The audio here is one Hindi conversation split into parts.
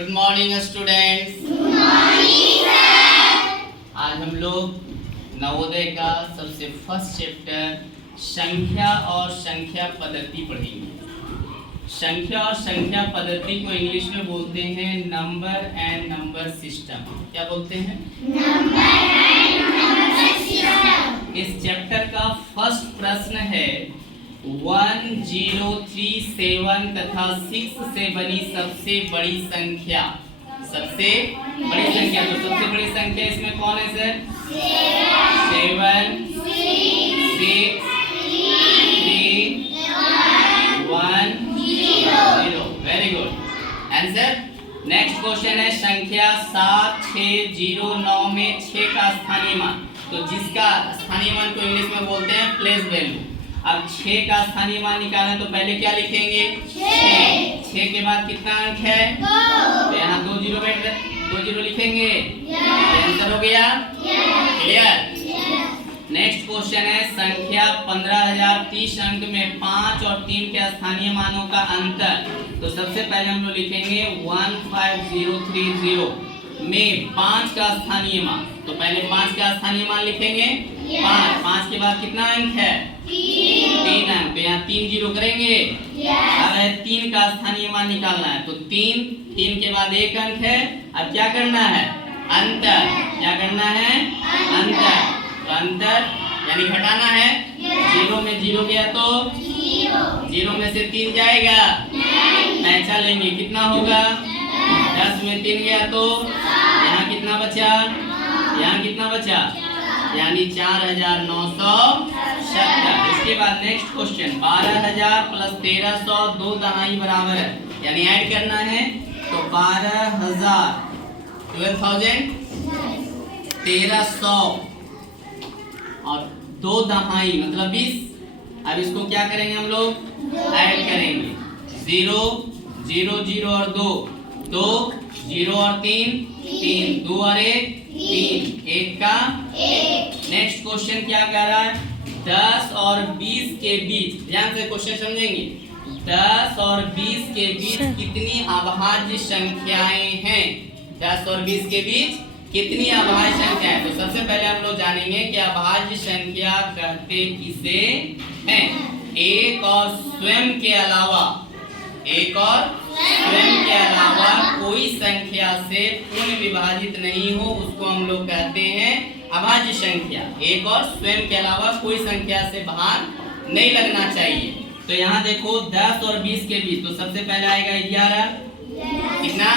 Good morning students. Good morning sir. आज हम लोग नवोदय का सबसे फर्स्ट चैप्टर संख्या और संख्या पद्धति पढ़ेंगे। संख्या और संख्या पद्धति को इंग्लिश में बोलते हैं नंबर एंड नंबर सिस्टम। क्या बोलते हैं? Number and number system. इस चैप्टर का फर्स्ट प्रश्न है 1, 0, 3, 7 तथा 6 से बनी सबसे बड़ी संख्या। सबसे बड़ी संख्या, तो सबसे बड़ी संख्या इसमें कौन है sir? 7, 6, 3, 1, 0। Very good answer. Next question है संख्या 7, 6, 0, 9 में 6 का स्थानीय मान। तो जिसका स्थानीय मान को इंग्लिश में बोलते हैं प्लेस वैल्यू। अब 6 का स्थानीय मान निकालना तो पहले क्या लिखेंगे? 6 के बाद कितना अंक है? 2। तो यहाँ 2 जीरो लिखेंगे। आंसर हो गया क्लियर। नेक्स्ट क्वेश्चन है संख्या 15030 अंक में 5 और 3 के स्थानीय मानों का अंतर। तो सबसे पहले हम लोग लिखेंगे 15030 में 5 का स्थानीय मान। तो पहले 5 का स्थानीय मान लिखेंगे। 5 के बाद कितना अंक है? 3 अंक। तो यहाँ 3 जीरो करेंगे। अब है 3 का स्थानीय मान निकालना है। तो 3 के बाद 1 अंक है। अब क्या करना है? अंतर। क्या करना है? अंतर। तो अंतर यानी घटाना है। 0 में 0 गया तो 0 में से 3 जाएगा, पैंचा लेंगे, कितना होगा? 10 में 3 गया तो यहाँ कितना बचा? यहाँ कितना बचा? यानी 4970। इसके बाद नेक्स्ट क्वेश्चन 12000 प्लस 1300 2 दहाई बराबर है, यानी ऐड करना है। तो 12000 12,000 1300 और 2 दहाई मतलब 20। अब इसको क्या करेंगे हम लोग? ऐड करेंगे। 0 0 0 और 2 2 0 और 3 3 2 और 1 3 1 का 1। नेक्स्ट क्वेश्चन क्या कह रहा है? 10 और 20 के बीच, ध्यान से क्वेश्चन समझेंगे। 10 और 20 के बीच कितनी अभाज्य संख्याएं हैं? 10 और 20 के बीच कितनी अभाज्य संख्या है? तो सबसे पहले हम लोग जानेंगे कि अभाज्य संख्या कहते किसे हैं। एक और स्वयं के अलावा कोई संख्या से पूर्ण विभाजित नहीं हो, उसको हम लोग कहते हैं अभाज्य संख्या। एक और स्वयं के अलावा कोई संख्या से भाग नहीं लगना चाहिए। तो यहाँ देखो 10 और 20 के बीच, तो सबसे पहले आएगा 11। कितना?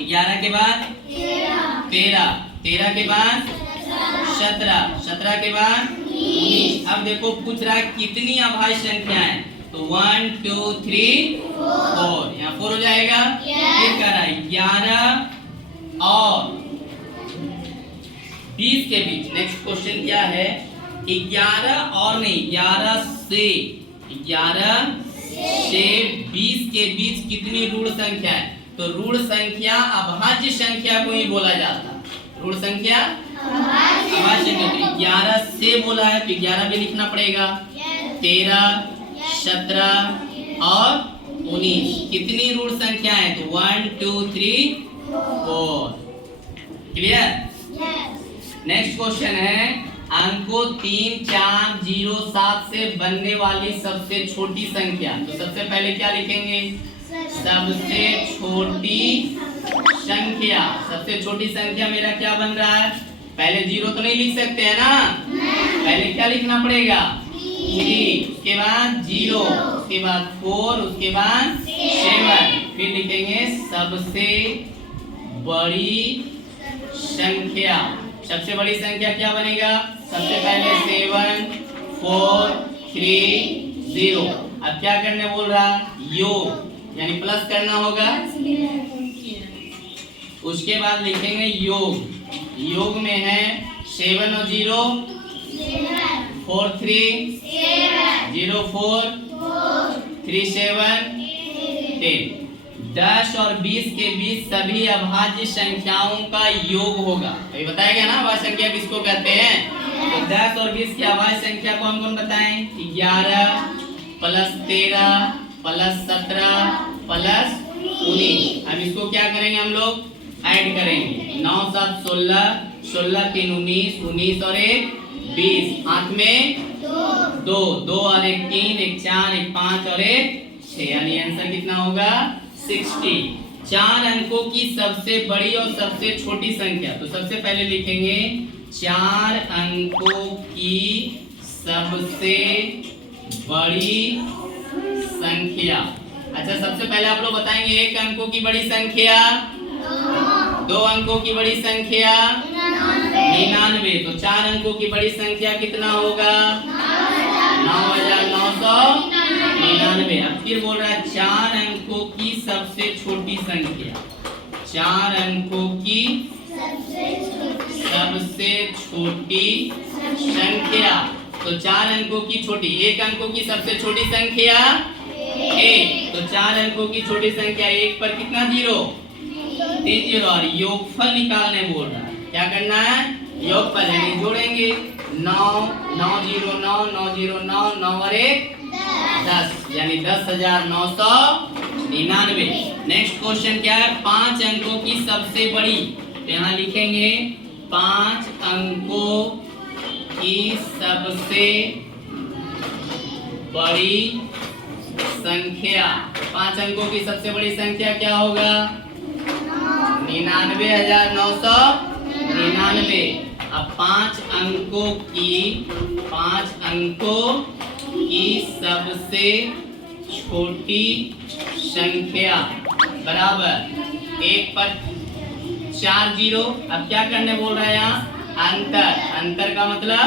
11 के बाद 13 के बाद 17 के बाद 19। अब देखो पूछ रहा है कितनी अभाज्य संख्या है। तो 1 2 3 4, यहाँ 4 हो जाएगा। फिर कह रहा है 11 और 20 के बीच। नेक्स्ट क्वेश्चन क्या है? 11 और नहीं, 11 से 20 के बीच कितनी ऋण संख्या है? तो ऋण संख्या अभाज्य संख्या को ही बोला जाता है। ऋण संख्या अभाज्य संख्या। तो 11 से बोला है तो 11 भी लिखना पड़ेगा। 13 17 और 19 कितनी ऋण संख्या है? तो 1 2 3 4। क्लियर। नेक्स्ट क्वेश्चन है अंकों 3 4 0 7 से बनने वाली सबसे छोटी संख्या। तो सबसे पहले क्या लिखेंगे? सबसे छोटी संख्या। सबसे छोटी संख्या मेरा क्या बन रहा है? पहले 0 तो नहीं लिख सकते हैं ना, पहले क्या लिखना पड़ेगा? 3, उसके बाद 0, उसके बाद 4, उसके बाद 7। फिर लिखेंगे सबसे बड़ी संख्या। सबसे बड़ी संख्या क्या बनेगा? सबसे पहले 7 4 3 0। अब क्या करने बोल रहा? योग, यानी प्लस करना होगा। उसके बाद लिखेंगे योग। योग में है 7 और 0 4 3 0 4 3 7 10। 10 और 20 के बीच सभी अभाज्य संख्याओं का योग होगा। अभी बताया गया ना अभाज्य संख्या किसको कहते हैं। तो 10 और 20 की अभाज्य संख्या कौन कौन बताएं? 11 प्लस 13 प्लस 17 प्लस 19। अब इसको क्या करेंगे हम लोग, ऐड करेंगे। 9 7 16, 16 3 19, 19 और 1 20, हाथ में 2, 2 और 1 3, 1 4, 1 5 और 1 6, यानी आंसर कितना होगा 60। 4 अंकों की सबसे बड़ी और सबसे छोटी संख्या, तो सबसे पहले लिखेंगे 4 अंकों की सबसे बड़ी संख्या। अच्छा, सबसे पहले आप लोग बताएंगे 1 अंकों की बड़ी संख्या, 2 अंकों की बड़ी संख्या 99। तो 4 अंकों की बड़ी संख्या कितना होगा 9999। अब फिर बोल रहा है 4 अंकों की सबसे छोटी संख्या, 4 अंकों की सबसे छोटी संख्या। तो 4 अंकों की छोटी, 1 अंकों की सबसे छोटी संख्या 1, तो 4 अंकों की छोटी संख्या 1 पर कितना 0, 3 0, और योगफल निकालने बोल रहा है। क्या करना है, योगफल यानी जोड़ेंगे 9 9 0 9 9 0 9 9 और 1 10, यानी 10,999। नेक्स्ट क्वेश्चन क्या है, 5 अंकों की सबसे बड़ी, तो यहाँ लिखेंगे 5 अंकों की सबसे बड़ी संख्या। 5 अंकों की सबसे बड़ी संख्या क्या होगा 99,999। अब 5 अंकों की सबसे छोटी संख्या बराबर 1 पर 4 0। अब क्या करने बोल रहा है यहाँ, अंतर का मतलब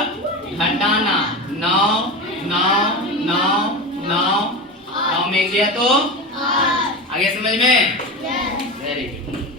घटाना। 9 9 9 9 9 में गया तो आगे समझ में, वेरी गुड।